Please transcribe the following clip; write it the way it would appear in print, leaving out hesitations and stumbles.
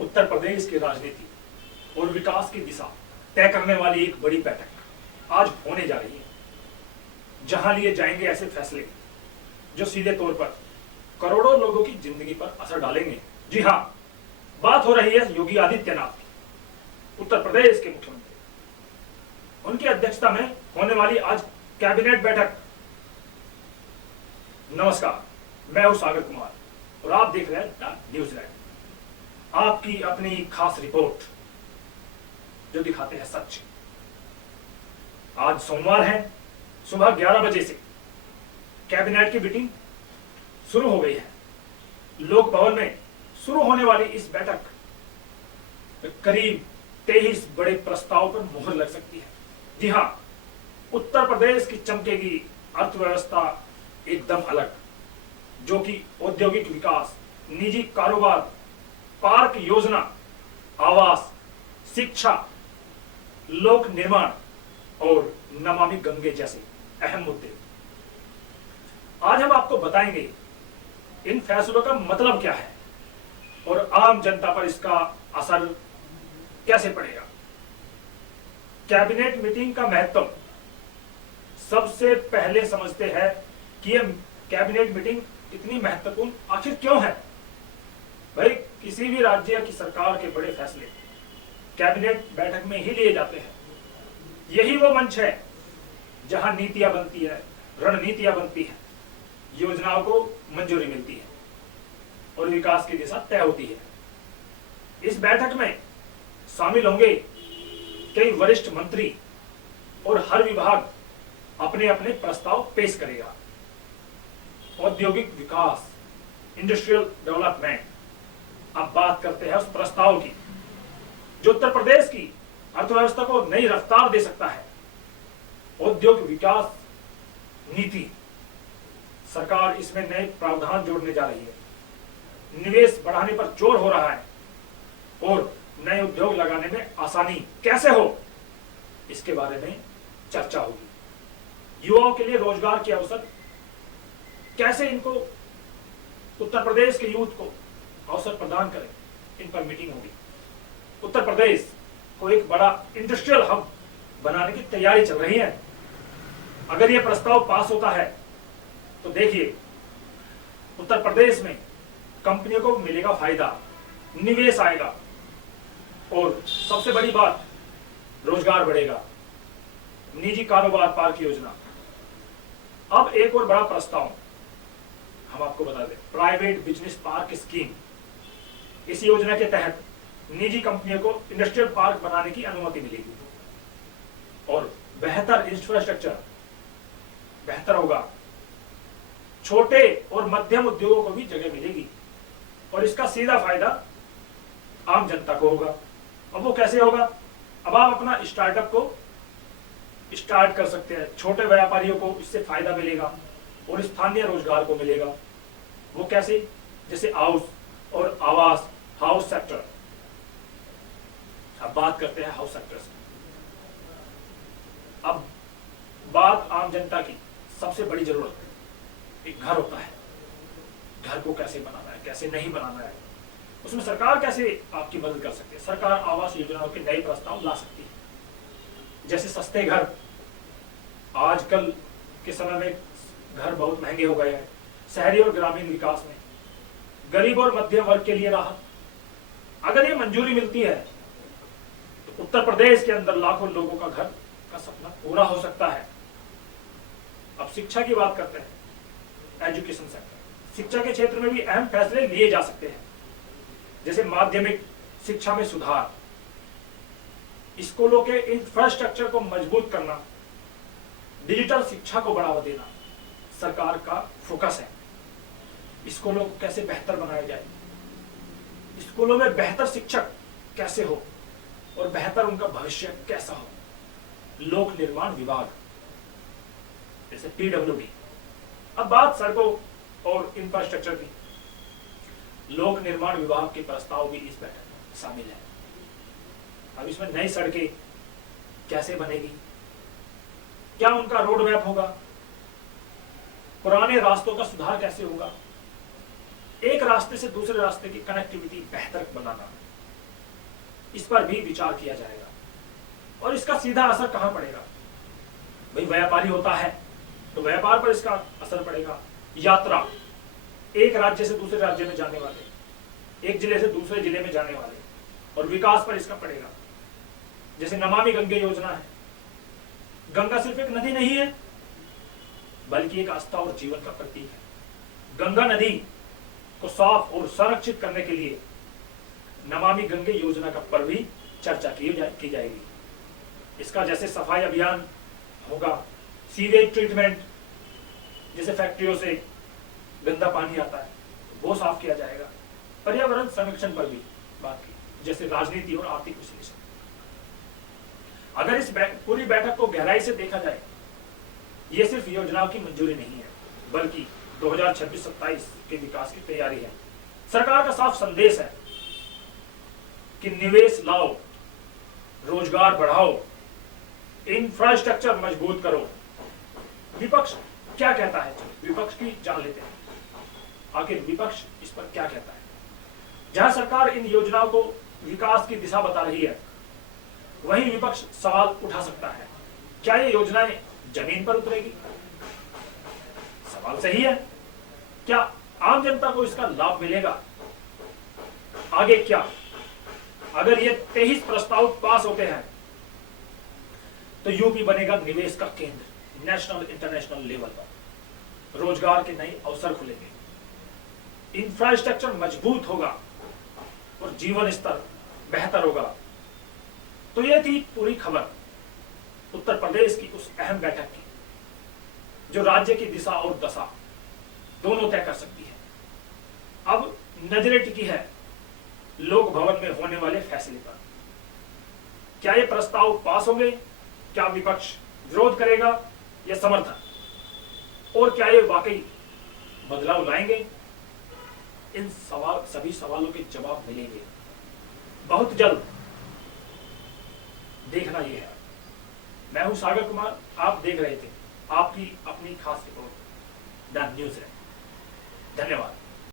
उत्तर प्रदेश की राजनीति और विकास की दिशा तय करने वाली एक बड़ी बैठक आज होने जा रही है, जहां लिए जाएंगे ऐसे फैसले जो सीधे तौर पर करोड़ों लोगों की जिंदगी पर असर डालेंगे। जी हां, बात हो रही है योगी आदित्यनाथ की, उत्तर प्रदेश के मुख्यमंत्री। उनकी अध्यक्षता में होने वाली आज कैबिनेट बैठक। नमस्कार, मैं हूं सागर कुमार और आप देख रहे हैं द न्यूज़लैंड, आपकी अपनी खास रिपोर्ट जो दिखाते हैं सच। आज सोमवार है, सुबह 11 बजे से कैबिनेट की मीटिंग शुरू हो गई है। लोक भवन में शुरू होने वाली इस बैठक में करीब 23 बड़े प्रस्ताव पर मुहर लग सकती है। जी हां, उत्तर प्रदेश की चमकेगी अर्थव्यवस्था एकदम अलग, जो कि औद्योगिक विकास, निजी कारोबार, पार्क योजना, आवास, शिक्षा, लोक निर्माण और नमामि गंगे जैसे अहम मुद्दे। आज हम आपको बताएंगे इन फैसलों का मतलब क्या है और आम जनता पर इसका असर कैसे पड़ेगा। कैबिनेट मीटिंग का महत्व सबसे पहले समझते हैं कि यह कैबिनेट मीटिंग इतनी महत्वपूर्ण आखिर क्यों है। भाई, किसी भी राज्य की सरकार के बड़े फैसले कैबिनेट बैठक में ही लिए जाते हैं। यही वो मंच है जहां नीतियां बनती है, रणनीतियां बनती है, योजनाओं को मंजूरी मिलती है और विकास की दिशा तय होती है। इस बैठक में शामिल होंगे कई वरिष्ठ मंत्री और हर विभाग अपने अपने प्रस्ताव पेश करेगा। औद्योगिक विकास, इंडस्ट्रियल डेवलपमेंट। अब बात करते हैं उस प्रस्ताव की जो उत्तर प्रदेश की अर्थव्यवस्था को नई रफ्तार दे सकता है। औद्योगिक विकास नीति, सरकार इसमें नए प्रावधान जोड़ने जा रही है। निवेश बढ़ाने पर जोर हो रहा है और नए उद्योग लगाने में आसानी कैसे हो, इसके बारे में चर्चा होगी। युवाओं के लिए रोजगार के अवसर कैसे, इनको उत्तर प्रदेश के यूथ को अवसर प्रदान करें, इन पर मीटिंग होगी। उत्तर प्रदेश को एक बड़ा इंडस्ट्रियल हब बनाने की तैयारी चल रही है। अगर यह प्रस्ताव पास होता है तो देखिए, उत्तर प्रदेश में कंपनियों को मिलेगा फायदा, निवेश आएगा और सबसे बड़ी बात, रोजगार बढ़ेगा। निजी कारोबार पार्क योजना। अब एक और बड़ा प्रस्ताव हम आपको बता दें, प्राइवेट बिजनेस पार्क स्कीम। इस योजना के तहत निजी कंपनियों को इंडस्ट्रियल पार्क बनाने की अनुमति मिलेगी और बेहतर इंफ्रास्ट्रक्चर बेहतर होगा। छोटे और मध्यम उद्योगों को भी जगह मिलेगी और इसका सीधा फायदा आम जनता को होगा। अब वो कैसे होगा? अब आप अपना स्टार्टअप को स्टार्ट कर सकते हैं, छोटे व्यापारियों को इससे फायदा मिलेगा और स्थानीय रोजगार को मिलेगा। वो कैसे? जैसे हाउस और आवास, हाउस सेक्टर। अब बात करते हैं हाउस सेक्टर से। अब बात आम जनता की सबसे बड़ी जरूरत है, एक घर होता है। घर को कैसे बनाना है, कैसे नहीं बनाना है, उसमें सरकार कैसे आपकी मदद कर सकती है। सरकार आवास योजनाओं के नए प्रस्ताव ला सकती है, जैसे सस्ते घर। आजकल के समय में घर बहुत महंगे हो गए हैं। शहरी और ग्रामीण विकास में गरीब और मध्यम वर्ग के लिए राहत। अगर ये मंजूरी मिलती है तो उत्तर प्रदेश के अंदर लाखों लोगों का घर का सपना पूरा हो सकता है। अब शिक्षा की बात करते हैं, एजुकेशन सेक्टर। शिक्षा के क्षेत्र में भी अहम फैसले लिए जा सकते हैं, जैसे माध्यमिक शिक्षा में सुधार, स्कूलों के इंफ्रास्ट्रक्चर को मजबूत करना, डिजिटल शिक्षा को बढ़ावा देना सरकार का फोकस है। स्कूलों को कैसे बेहतर बनाया जाए, स्कूलों में बेहतर शिक्षक कैसे हो और बेहतर उनका भविष्य कैसा हो। लोक निर्माण विभाग, जैसे पीडब्ल्यूडी। अब बात सड़कों और इंफ्रास्ट्रक्चर की। लोक निर्माण विभाग के प्रस्ताव भी इस बैठक में शामिल है। अब इसमें नई सड़कें कैसे बनेगी, क्या उनका रोड मैप होगा, पुराने रास्तों का सुधार कैसे होगा, एक रास्ते से दूसरे रास्ते की कनेक्टिविटी बेहतर बनाना, इस पर भी विचार किया जाएगा। और इसका सीधा असर कहां पड़ेगा? भाई व्यापारी होता है तो व्यापार पर इसका असर पड़ेगा। यात्रा, एक राज्य से दूसरे राज्य में जाने वाले, एक जिले से दूसरे जिले में जाने वाले, और विकास पर इसका पड़ेगा। जैसे नमामि गंगे योजना है, गंगा सिर्फ एक नदी नहीं है बल्कि एक आस्था और जीवन का प्रतीक है। गंगा नदी को साफ और संरक्षित करने के लिए नमामि गंगे योजना का पर भी चर्चा की जाएगी। इसका जैसे सफाई अभियान होगा, सीवेज ट्रीटमेंट, जैसे फैक्ट्रियों से गंदा पानी आता है वो साफ किया जाएगा। पर्यावरण संरक्षण पर भी बात की, जैसे राजनीति और आर्थिक विश्लेषण। अगर इस पूरी बैठक को गहराई से देखा जाए, ये सिर्फ योजनाओं की मंजूरी नहीं है बल्कि 2026-27 के विकास की तैयारी है। सरकार का साफ संदेश है कि निवेश लाओ, रोजगार बढ़ाओ, इंफ्रास्ट्रक्चर मजबूत करो। विपक्ष क्या कहता है? विपक्ष की जान लेते हैं, आखिर विपक्ष इस पर क्या कहता है। जहां सरकार इन योजनाओं को विकास की दिशा बता रही है, वहीं विपक्ष सवाल उठा सकता है, क्या ये योजनाएं जमीन पर उतरेगी? सवाल सही है। क्या आम जनता को इसका लाभ मिलेगा? आगे क्या? अगर ये 23 प्रस्ताव पास होते हैं तो यूपी बनेगा निवेश का केंद्र, नेशनल इंटरनेशनल लेवल पर। रोजगार के नए अवसर खुलेंगे, इंफ्रास्ट्रक्चर मजबूत होगा और जीवन स्तर बेहतर होगा। तो यह थी पूरी खबर उत्तर प्रदेश की उस अहम बैठक की, जो राज्य की दिशा और दशा दोनों तय कर सकती है। अब नजरें टिकी है लोक भवन में होने वाले फैसले पर। क्या ये प्रस्ताव पास होंगे? क्या विपक्ष विरोध करेगा या समर्थन? और क्या ये वाकई बदलाव लाएंगे? इन सभी सवालों के जवाब मिलेंगे बहुत जल्द। देखना यह है। मैं हूं सागर कुमार, आप देख रहे थे आपकी अपनी खास रिपोर्ट द न्यूज़ है। धन्यवाद।